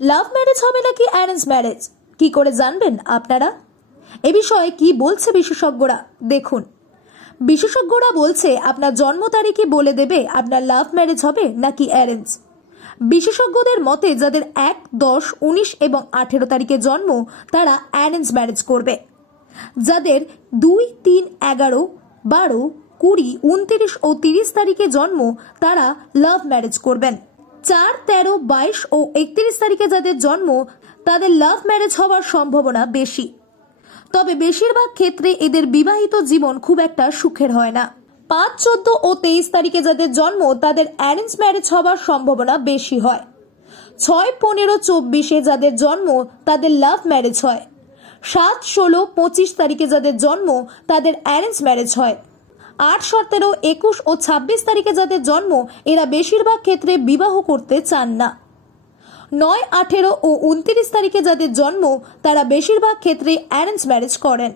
Love marriage হবে নাকি arrange marriage, কি করে জানবেন আপনারা? এ বিষয়ে কি বলছে বিশেষজ্ঞরা দেখুন। বিশেষজ্ঞরা বলছে আপনার জন্ম তারিখই বলে দেবে আপনার লাভ ম্যারেজ হবে নাকি অ্যারেঞ্জ। বিশেষজ্ঞদের মতে যাদের 1, 10, 19 এবং 18 তারিখে জন্ম তারা অ্যারেঞ্জ ম্যারেজ করবে। যাদের 2, 3, 11, 12, 20, 29 ও 30 তারিখে জন্ম তারা লাভ ম্যারেজ করবেন। 4, 13, 22 ও 31 তারিখে যাদের জন্ম তাদের লাভ ম্যারেজ হওয়ার সম্ভাবনা বেশি। তবে বেশিরভাগ ক্ষেত্রে এদের বিবাহিত জীবন খুব একটা সুখের হয় না। 5, 14 ও 23 তারিখে যাদের জন্ম তাদের অ্যারেঞ্জ ম্যারেজ হওয়ার সম্ভাবনা বেশি হয়। 6, 15, 24 যাদের জন্ম তাদের লাভ ম্যারেজ হয়। 7, 16, 25 তারিখে যাদের জন্ম তাদের অ্যারেঞ্জ ম্যারেজ হয়। 8, 17, 21 ও 26 তারিখে যাদের জন্ম এরা বেশিরভাগ ক্ষেত্রে বিবাহ করতে চান না। 9, 18 ও 29 তারিখে যাদের জন্ম তারা বেশিরভাগ ক্ষেত্রে অ্যারেঞ্জ ম্যারেজ করেন।